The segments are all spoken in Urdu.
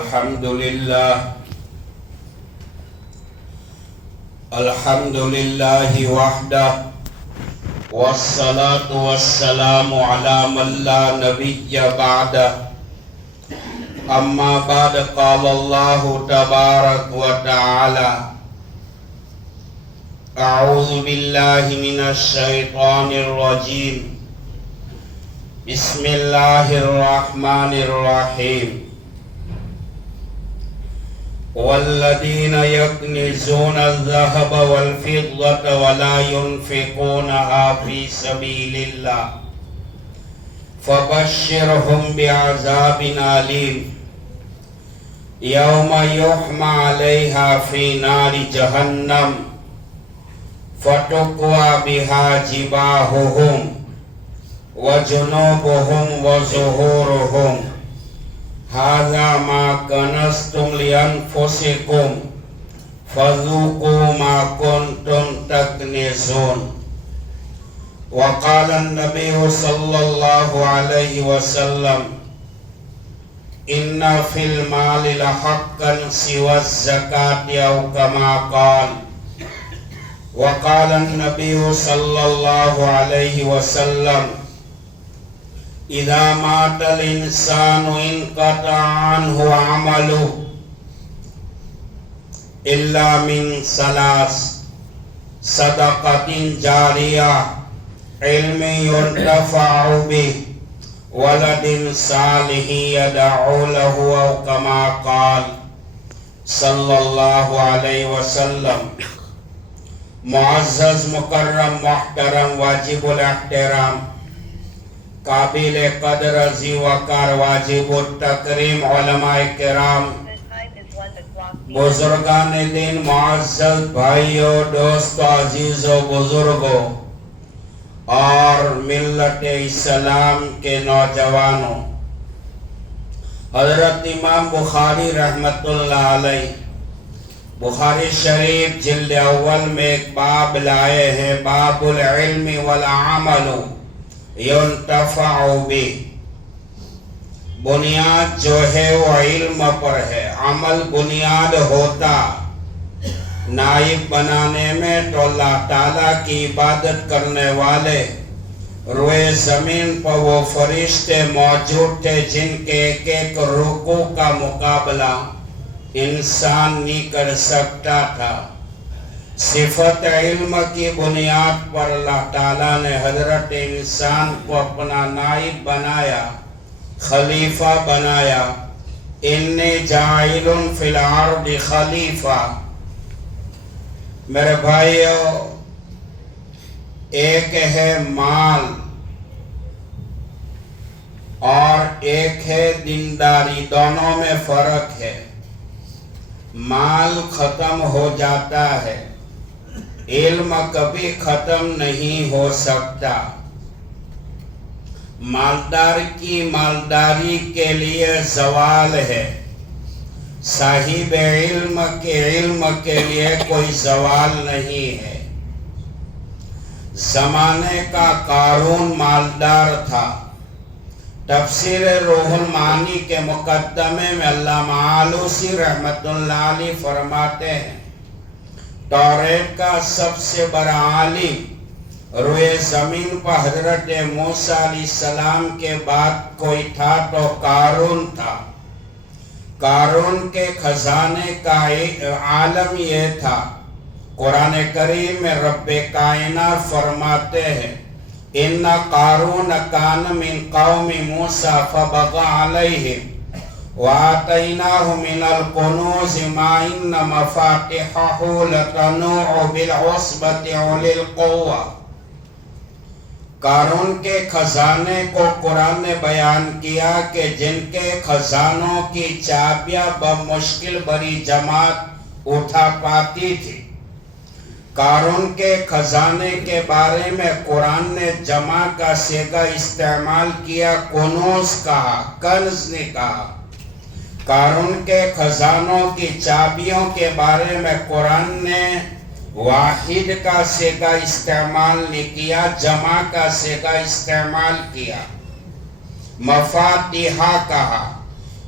الحمد لله وحده والصلاة والسلام على من لا نبي بعده أما بعد قال الله تبارك وتعالى أعوذ بالله من الشيطان الرجيم بسم الله الرحمن الرحيم والذين يكنزون الذهب والفضة ولا ينفقونها في سبيل الله فبشرهم بعذاب أليم يوم يحمى عليها في نار جهنم فتقوى بها جباههم وجنوبهم وظهورهم هذا ما كنزتم لأنفسكم فذوقوا ما كنتم تكنزون. وقال النبي صلى الله عليه وسلم إن في المال لحقا سوى الزكاة أو كما قال. وقال النبي صلى الله عليه وسلم إذا مات الإنسان انقطع عنه عمله إلا من ثلاث صدقة جارية علم ينتفع به ولد صالح يدعو له أو كما قال صلی اللہ علیہ وسلم. معزز مکرم محترم واجب الاحترام قابل قدر عزی وقار واجب التکریم علماء کرام بزرگان دین معزز بھائیوں دوستوں عزیزوں بزرگوں اور ملت اسلام کے نوجوانوں، حضرت امام بخاری رحمت اللہ علیہ بخاری شریف جلد اول میں ایک باب لائے ہیں، باب العلم والعمل ينتفع به. بنیاد جو ہے وہ علم پر ہے، عمل بنیاد ہوتا نائب بنانے میں تو اللہ تعالیٰ کی عبادت کرنے والے روئے زمین پر وہ فرشتے موجود تھے جن کے ایک ایک رکوع کا مقابلہ انسان نہیں کر سکتا تھا. صفت علم کی بنیاد پر اللہ تعالیٰ نے حضرت انسان کو اپنا نائب بنایا، خلیفہ بنایا. انی جاعل فی الارض خلیفہ. میرے بھائیو، ایک ہے مال اور ایک ہے دینداری، دونوں میں فرق ہے. مال ختم ہو جاتا ہے، علم کبھی ختم نہیں ہو سکتا. مالدار کی مالداری کے لیے زوال ہے، صاحب علم کے علم کے لیے کوئی زوال نہیں ہے. زمانے کا قارون مالدار تھا. تفسیر روح المعانی کے مقدمے میں علامہ آلوسی رحمت اللہ علیہ فرماتے ہیں توریت کا سب سے بڑا عالم روئے زمین پر حضرت موسیٰ علیہ السلام کے بعد کوئی تھا تو قارون تھا. قارون کے خزانے کا عالم یہ تھا. قرآن کریم میں رب کائنات فرماتے ہیں ان قارون کان من قوم موسیٰ فبغى علیہم وآتیناہ من الکنوز ما ان مفاتحہ لتنوء بالعصبة اولي القوة. قارون کے خزانے کو قرآن نے بیان کیا کہ جن کے خزانوں کی چابیاں بمشکل بڑی جماعت اٹھا پاتی تھی. قارون کے خزانے کے بارے میں قرآن نے جمع کا صیغہ استعمال کیا، کنوز کہا، کنز نے کہا. قارون کے خزانوں کی چابیوں کے بارے میں قرآن نے واحد کا صیغہ استعمال نہیں کیا، جمع کا صیغہ استعمال کیا. مفاتیحہ کہا.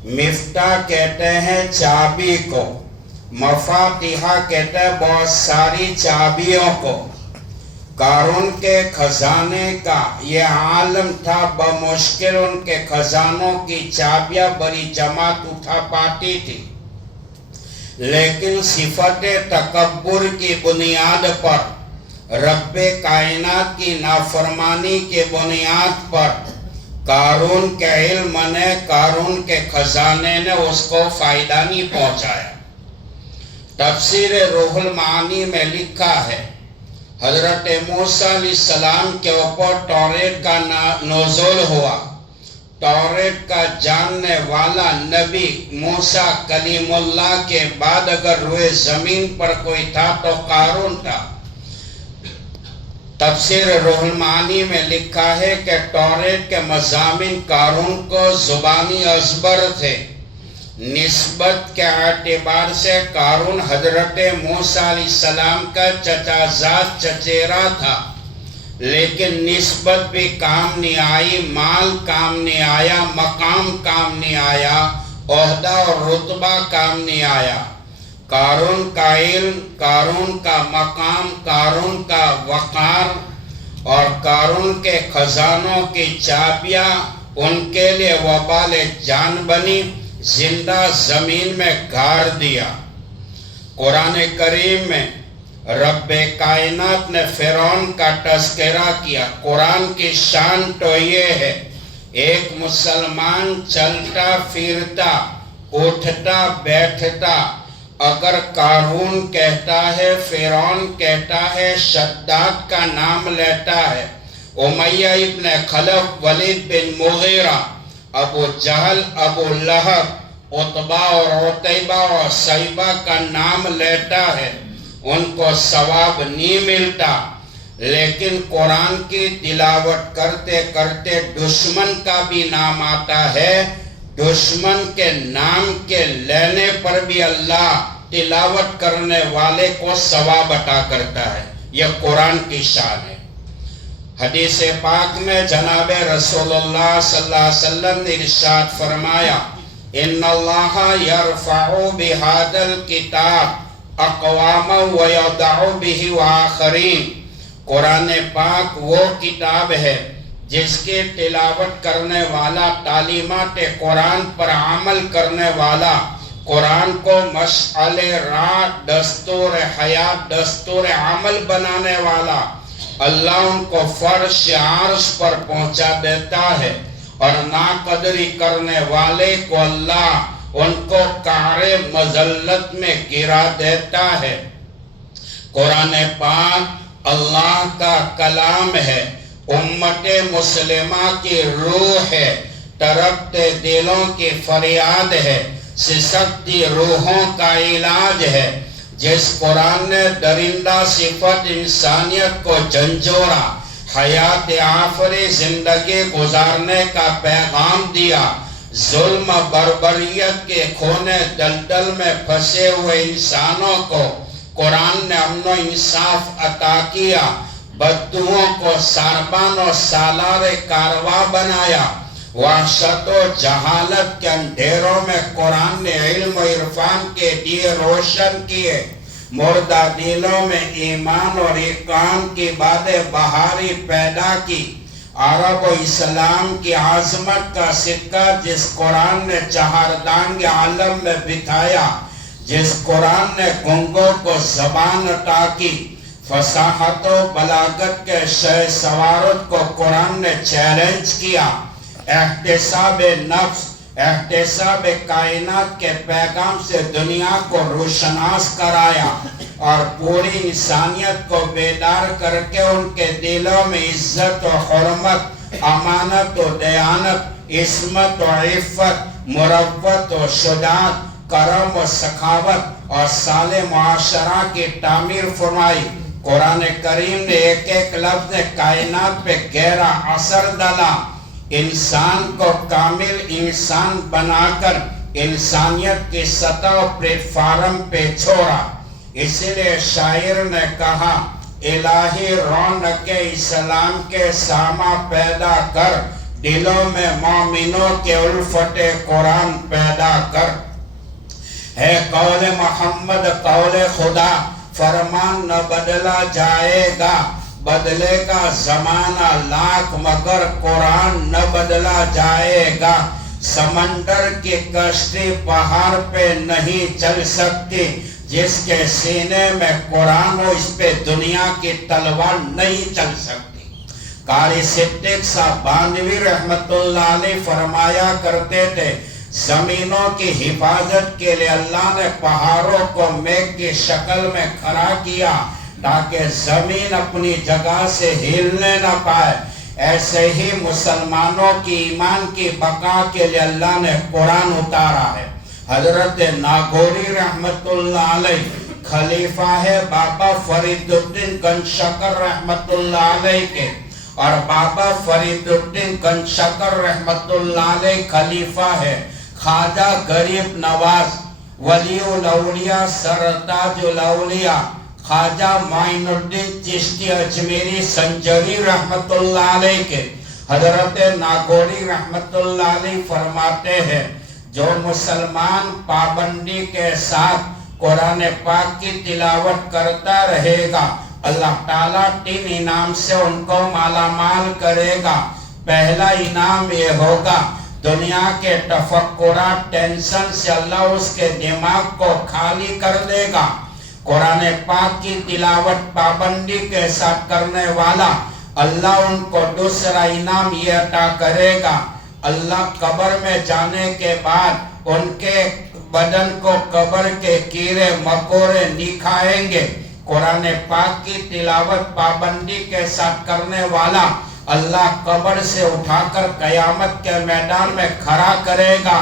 مفتاح کہتے ہیں چابی کو، مفاتیحہ کہتے ہیں بہت ساری چابیوں کو۔ قارون کے خزانے کا یہ عالم تھا، بمشکل ان کے خزانوں کی چابیاں بڑی جماعت اٹھا پاتی تھی، لیکن صفت تکبر کی بنیاد پر، رب کائنات کی نافرمانی کی بنیاد پر، قارون کے علم نے، قارون کے خزانے نے اس کو فائدہ نہیں پہنچایا۔ تفسیر روح المعانی میں لکھا ہے حضرت موسیٰ علیہ السلام کے اوپر توریت کا نزول ہوا۔ توریت کا جاننے والا نبی موسیٰ کلیم اللہ کے بعد اگر روئے زمین پر کوئی تھا تو قارون تھا۔ تفسیر روح المعانی میں لکھا ہے کہ توریت کے مضامین قارون کو زبانی ازبر تھے۔ نسبت کے اعتبار سے قارون حضرت موسیٰ علیہ السلام کا چچا زاد چچیرا تھا، لیکن نسبت بھی کام نہیں آئی، مال کام نہیں آیا، مقام کام نہیں آیا، عہدہ اور رتبہ کام نہیں آیا۔ قارون کا علم، قارون کا مقام، قارون کا وقار اور قارون کے خزانوں کی چابیاں ان کے لیے وبال جان بنی، زندہ زمین میں گاڑ دیا۔ قرآن کریم میں رب کائنات نے فرعون کا تذکرہ کیا۔ قرآن کی شان تو یہ ہے، ایک مسلمان چلتا پھرتا اٹھتا بیٹھتا اگر قارون کہتا ہے، فرعون کہتا ہے، شداد کا نام لیتا ہے، امیہ ابن خلف، ولید بن مغیرہ، ابو جہل، ابو لہب، عتبہ اور عتیبہ اور شیبہ کا نام لیتا ہے، ان کو ثواب نہیں ملتا، لیکن قرآن کی تلاوت کرتے کرتے دشمن کا بھی نام آتا ہے، دشمن کے نام کے لینے پر بھی اللہ تلاوت کرنے والے کو ثواب عطا کرتا ہے۔ یہ قرآن کی شان ہے۔ حدیث پاک میں جناب رسول اللہ صلی اللہ علیہ وسلم نے ارشاد فرمایا، ان اللہ یرفع بہذا الکتاب اقواما ویضع بہ آخرین۔ قرآن پاک وہ کتاب ہے جس کی تلاوت کرنے والا، تعلیمات قرآن پر عمل کرنے والا، قرآن کو مشعل راہ، دستور حیات، دستور عمل بنانے والا، اللہ ان کو فرش عرش پر پہنچا دیتا ہے، اور ناقدری کرنے والے کو اللہ ان کو قعر مذلت میں گرا دیتا ہے۔ قرآن پاک اللہ کا کلام ہے، امت مسلمہ کی روح ہے، تڑپتے دلوں کی فریاد ہے، سسکتی روحوں کا علاج ہے۔ جس قرآن نے درندہ صفت انسانیت کو جھنجھوڑا، حیات آفری زندگی گزارنے کا پیغام دیا، ظلم بربریت کے کونے دلدل میں پھنسے ہوئے انسانوں کو قرآن نے امن و انصاف عطا کیا، بددوؤں کو ساربان و سالار کارواں بنایا، وحشت و جہالت کے اندھیروں میں قرآن نے علم و عرفان کے دیے روشن کیے، مردہ دلوں میں ایمان اور اقام کی بادیں بہاری پیدا کی۔ عرب و اسلام کی عظمت کا سکہ جس قرآن نے چہاردانگ عالم میں بٹھایا، جس قرآن نے گنگوں کو زبان عطا کی، فصاحت و بلاغت کے شہ سوارت کو قرآن نے چیلنج کیا، احتساب نفس، احتساب کائنات کے پیغام سے دنیا کو روشناس کرایا، اور پوری انسانیت کو بیدار کر کے ان کے دلوں میں عزت و حرمت، امانت و دیانت، عصمت و عفت، مروت و شجاعت، کرم و سخاوت اور صالح معاشرہ کی تعمیر فرمائی۔ قرآن کریم نے ایک ایک لفظ کائنات پہ گہرا اثر ڈالا، انسان کو کامل انسان بنا کر انسانیت کی سطح و پلیٹ فارم پہ چھوڑا۔ اسی لیے شاعر نے کہا، الہی رونق اسلام کے سامہ پیدا کر، دلوں میں مومنوں کے الفت قرآن پیدا کر۔ ہے قول محمد قول خدا، فرمان نہ بدلا جائے گا، بدلے گا زمانہ لاکھ مگر قرآن نہ بدلا جائے گا۔ سمندر کی کشتی پہاڑ پہ نہیں چل سکتی، جس کے سینے میں قرآن ہو اس پہ دنیا کی تلوار نہیں چل سکتی۔ قاری صدیق صاحب باندوی رحمت اللہ علیہ فرمایا کرتے تھے، زمینوں کی حفاظت کے لیے اللہ نے پہاڑوں کو میگھ کی شکل میں کھڑا کیا تاکہ زمین اپنی جگہ سے ہلنے نہ پائے۔ ایسے ہی مسلمانوں کی ایمان کی بقا کے لیے اللہ نے قرآن اتارا ہے۔ حضرت ناگوری رحمت اللہ علیہ خلیفہ ہے بابا فرید الدین گنج شکر رحمت اللہ علیہ کے، اور بابا فرید الدین گنج شکر رحمت اللہ علیہ خلیفہ ہے خواجہ غریب نواز ولی الاولیاء سرتاج الاولیاء خواجہ معین الدین چشتی اجمیری سنجری رحمت اللہ علیہ کے۔ حضرت ناگوری رحمت اللہ علیہ فرماتے ہیں، جو مسلمان پابندی کے ساتھ قرآن پاک کی تلاوت کرتا رہے گا، اللہ تعالیٰ 3 انعام سے ان کو مالا مال کرے گا۔ پہلا انعام یہ ہوگا، دنیا کے تفکرات ٹینشن سے اللہ اس کے دماغ کو خالی کر دے گا۔ قرآن پاک کی تلاوت پابندی کے ساتھ کرنے والا اللہ ان کو دوسرا انعام یہ عطا کرے گا، اللہ قبر میں جانے کے بعد ان کے بدن کو قبر کے کیڑے مکوڑے نہیں کھائیں گے۔ قرآن پاک کی تلاوت پابندی کے ساتھ کرنے والا اللہ قبر سے اٹھا کر قیامت کے میدان میں کھڑا کرے گا،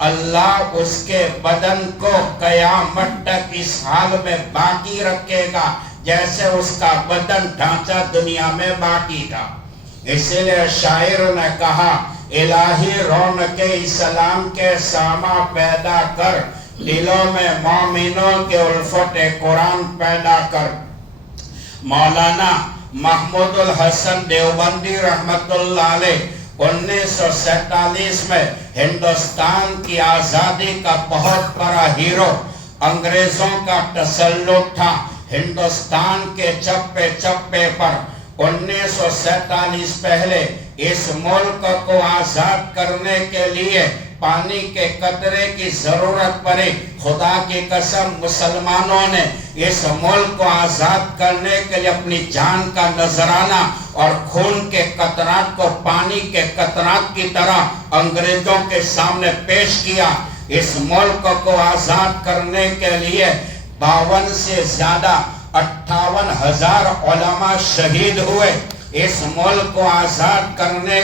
اللہ اس کے بدن کو قیامت تک اس حال میں باقی رکھے گا جیسے اس کا بدن ڈھانچہ دنیا میں باقی تھا۔ اسی لیے شاعر نے کہا، الہی رونق اسلام کے ساما پیدا کر، دلوں میں مومنوں کے الفت قرآن پیدا کر۔ مولانا محمود الحسن دیوبندی رحمت اللہ علیہ 1947 میں ہندوستان کی آزادی کا بہت بڑا ہیرو، انگریزوں کا تسلط تھا ہندوستان کے چپے چپے پر۔ 1947 پہلے اس ملک کو آزاد کرنے کے لیے پانی کے قطرے کی ضرورت پڑی۔ خدا کی قسم مسلمانوں نے اس ملک کو آزاد کرنے کے لیے اپنی جان کا نذرانہ اور خون کے قطرات کو پانی کے قطرات کی طرح انگریزوں کے سامنے پیش کیا۔ اس ملک کو آزاد کرنے کے لیے 52 سے زیادہ 58,000 علماء شہید ہوئے۔ اس ملک کو آزاد کرنے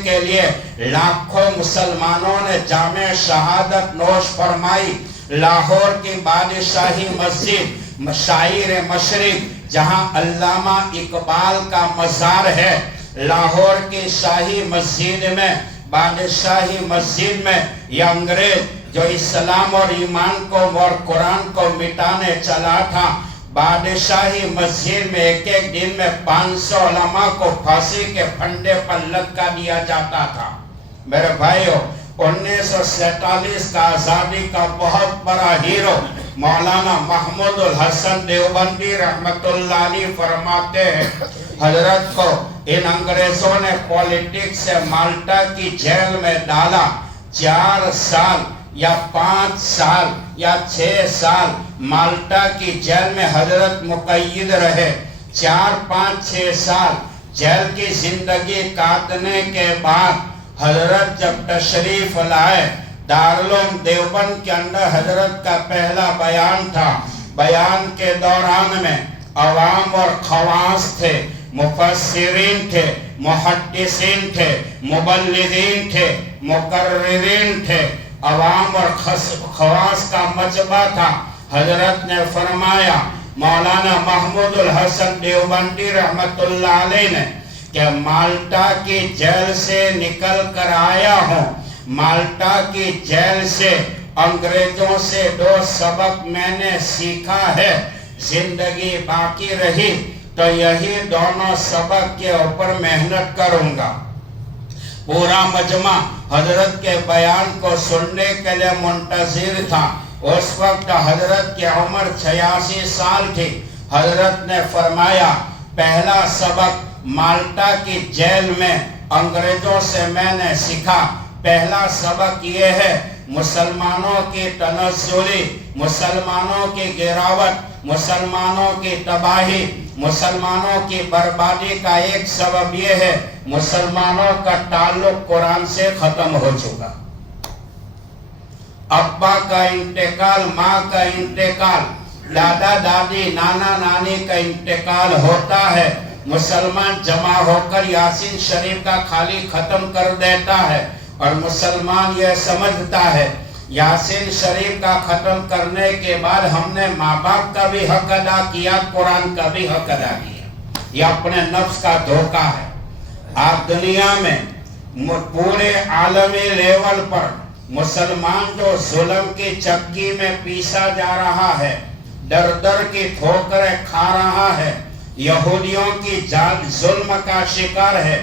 کے لیے لاکھوں مسلمانوں نے جامع شہادت نوش فرمائی۔ لاہور کی بادشاہی مسجد مشاعر مشرق جہاں علامہ اقبال کا مزار ہے، لاہور کی شاہی مسجد میں بادشاہی مسجد میں یہ انگریز جو اسلام اور ایمان کو اور قرآن کو مٹانے چلا تھا، بادشاہی مسجد میں ایک ایک دن میں 500 علماء کو پھانسی کے پھندے پر لٹکا دیا جاتا تھا۔ میرے بھائیو، 1947 کا آزادی کا بہت بڑا ہیرو مولانا محمود الحسن دیوبندی رحمت اللہ علیہ فرماتے ہیں، حضرت کو ان انگریزوں نے پولیٹکس سے مالٹا کی جیل میں ڈالا۔ 4 سال یا 5 سال یا 6 سال مالٹا کی جیل میں حضرت مقید رہے۔ 4 5 6 سال جیل کی زندگی کاٹنے کے بعد حضرت جب تشریف لائے دارالعلوم دیوبند کے اندر، حضرت کا پہلا بیان تھا۔ بیان کے دوران میں عوام اور خواص تھے، مفسرین تھے، محدثین تھے، مبلغین تھے، مقررین تھے، عوام اور خواص کا مجمع تھا۔ حضرت نے فرمایا، مولانا محمود الحسن دیوبندی رحمت اللہ علیہ نے، کہ مالٹا کی جیل سے نکل کر آیا ہوں، مالٹا کی جیل سے انگریزوں سے 2 سبق میں نے سیکھا ہے۔ زندگی باقی رہی تو یہی دونوں سبق کے اوپر محنت کروں گا۔ پورا مجمع حضرت کے بیان کو سننے کے لیے منتظر تھا۔ اس وقت حضرت کی عمر 86 سال تھی۔ حضرت نے فرمایا پہلا سبق مالٹا کی جیل میں انگریزوں سے میں نے سیکھا۔ پہلا سبق یہ ہے مسلمانوں کی تنزلی، مسلمانوں کی گراوٹ، مسلمانوں کی تباہی، مسلمانوں کی بربادی کا ایک سبب یہ ہے مسلمانوں کا تعلق قرآن سے ختم ہو چکا۔ ابا کا انتقال، ماں کا انتقال، دادا دادی، نانا نانی کا انتقال ہوتا ہے، مسلمان جمع ہو کر یاسین شریف کا خالی ختم کر دیتا ہے، اور مسلمان یہ سمجھتا ہے یاسین شریف کا ختم کرنے کے بعد ہم نے ماں باپ کا بھی حق ادا کیا، قرآن کا بھی حق ادا کیا۔ یہ اپنے نفس کا دھوکہ ہے۔ آج دنیا میں پورے عالمی لیول پر مسلمان جو ظلم کی چکی میں پیسا جا رہا ہے، در در کی ٹھوکریں کھا رہا ہے، یہودیوں کی ظلم کا شکار ہے،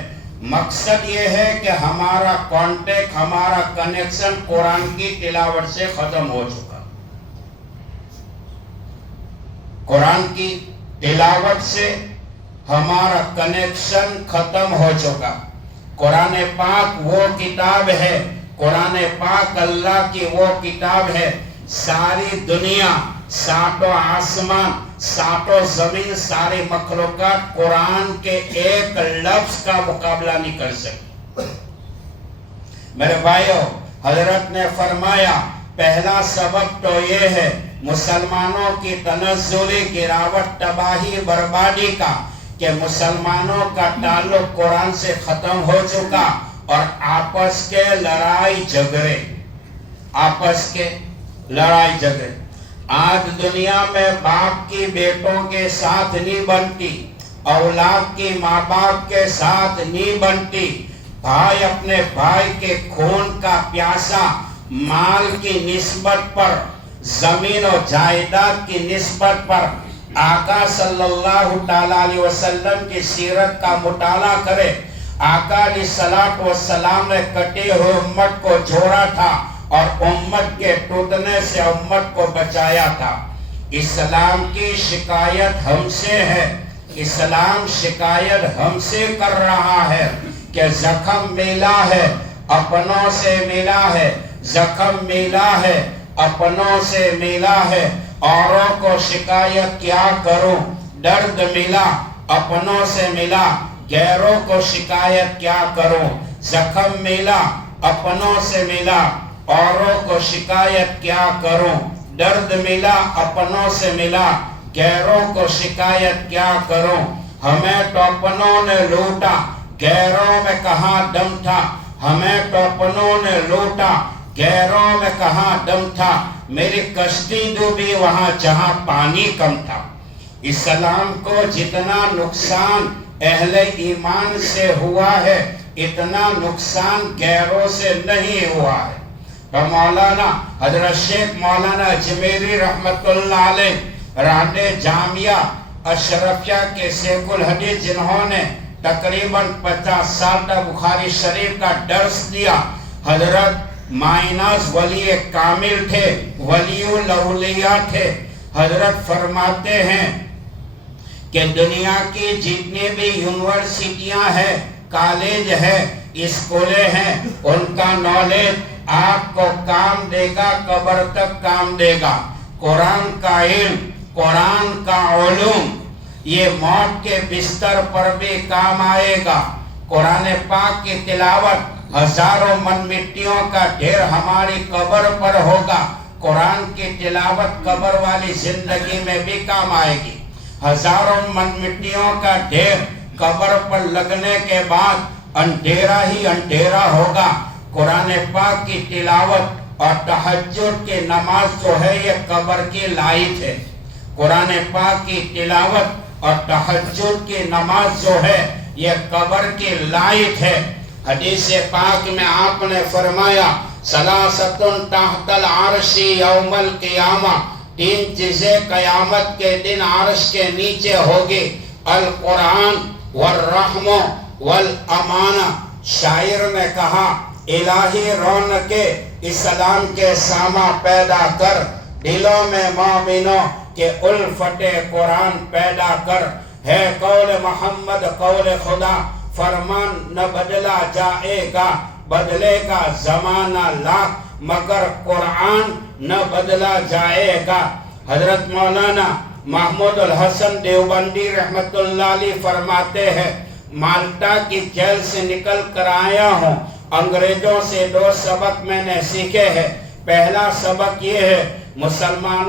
مقصد یہ ہے کہ ہمارا کانٹیکٹ، ہمارا کنیکشن قرآن کی تلاوت سے ختم ہو چکا۔ قرآن کی تلاوت سے ہمارا کنیکشن ختم ہو چکا۔ قرآن پاک وہ کتاب ہے، قرآن پاک اللہ کی وہ کتاب ہے، ساری دنیا، ساتوں آسمان، ساتوں زمین، ساری مخلوقات قرآن کے ایک لفظ کا مقابلہ نہیں کر سکتی۔ میرے بھائیو، حضرت نے فرمایا پہلا سبب تو یہ ہے مسلمانوں کی تنزلی، گراوٹ، تباہی، بربادی کا، کہ مسلمانوں کا تعلق قرآن سے ختم ہو چکا، اور آپس کے لڑائی جھگڑے، آپس کے لڑائی جھگڑے۔ آج دنیا میں باپ کی بیٹوں کے ساتھ نہیں بنتی، اولاد کی ماں باپ کے ساتھ نہیں بنتی، بھائی اپنے بھائی کے خون کا پیاسا مال کی نسبت پر، زمین و جائیداد کی نسبت پر۔ آقا صلی اللہ علیہ وسلم کی سیرت کا مطالعہ کرے، آقا علیہ السلام نے کٹی ہوئی امت کو جوڑا تھا اور امت کے ٹوٹنے سے امت کو بچایا تھا۔ اسلام کی شکایت ہم سے ہے، اسلام شکایت ہم سے کر رہا ہے کہ زخم ملا ہے، اپنوں سے ملا ہے، زخم ملا ہے، اپنوں سے ملا ہے، اوروں کو شکایت کیا کروں، درد ملا، اپنوں سے ملا، غیروں کو شکایت کیا کروں، زخم ملا، اپنوں سے ملا، اوروں کو شکایت کیا کروں، درد ملا، اپنوں سے ملا، غیروں کو شکایت کیا کروں۔ ہمیں تو اپنوں نے لوٹا، غیروں میں کہاں دم تھا، ہمیں تو اپنوں نے لوٹا، غیروں میں کہاں دم تھا، میری کشتی ڈوبی وہاں جہاں پانی کم تھا۔ اسلام کو جتنا نقصان اہل ایمان سے ہوا ہے، اتنا نقصان غیروں سے نہیں ہوا ہے۔ تو مولانا حضرت شیخ مولانا اجمیری رحمت اللہ علیہ رانڈے جامعہ اشرفیہ کے شیخ الحدیث، جنہوں نے تقریباً 50 سال تک بخاری شریف کا درس دیا، حضرت مائناز ولی کامل تھے، ولی الاولیاء تھے۔ حضرت فرماتے ہیں کہ دنیا کی جتنی بھی یونیورسٹیاں ہیں، کالج ہیں، اسکولیں ہیں، ان کا نالج آپ کو کام دے گا، قبر تک کام دے گا۔ قرآن کا علم، قرآن کا علوم، یہ موت کے بستر پر بھی کام آئے گا۔ قرآن پاک کی تلاوت، ہزاروں من مٹیوں کا ڈھیر ہماری قبر پر ہوگا، قرآن کی تلاوت قبر والی زندگی میں بھی کام آئے گی۔ ہزاروں من مٹیوں کا ڈھیر قبر پر لگنے کے بعد اندھیرا ہی اندھیرا ہوگا۔ قرآن پاک کی تلاوت اور تہجد کی نماز جو ہے یہ قبر کی لائٹ ہے۔ قرآن پاک کی تلاوت اور تہجد کی نماز جو ہے یہ قبر کی لائٹ ہے۔ حدیث پاک میں آپ نے فرمایا ثلاثۃ تحت العرش یوم القیامہ، 3 چیزیں قیامت کے دن عرش کے نیچے ہوگی۔ القرآن والرحم والامانہ. شاعر نے کہا الہی رونق اسلام کے ساماں پیدا کر، دلوں میں مومنوں کے الفت قرآن پیدا کر. ہے قول محمد قول خدا، فرمان نہ بدلا جائے گا، بدلے گا زمانہ لاکھ، مگر قرآن نہ بدلا جائے گا. حضرت مولانا محمود الحسن دیوبندی رحمت اللہ علیہ فرماتے ہیں مالٹا کی جیل سے نکل کر آیا ہوں، انگریزوں سے 2 سبق میں نے سیکھے ہیں. پہلا سبق یہ ہے مسلمانوں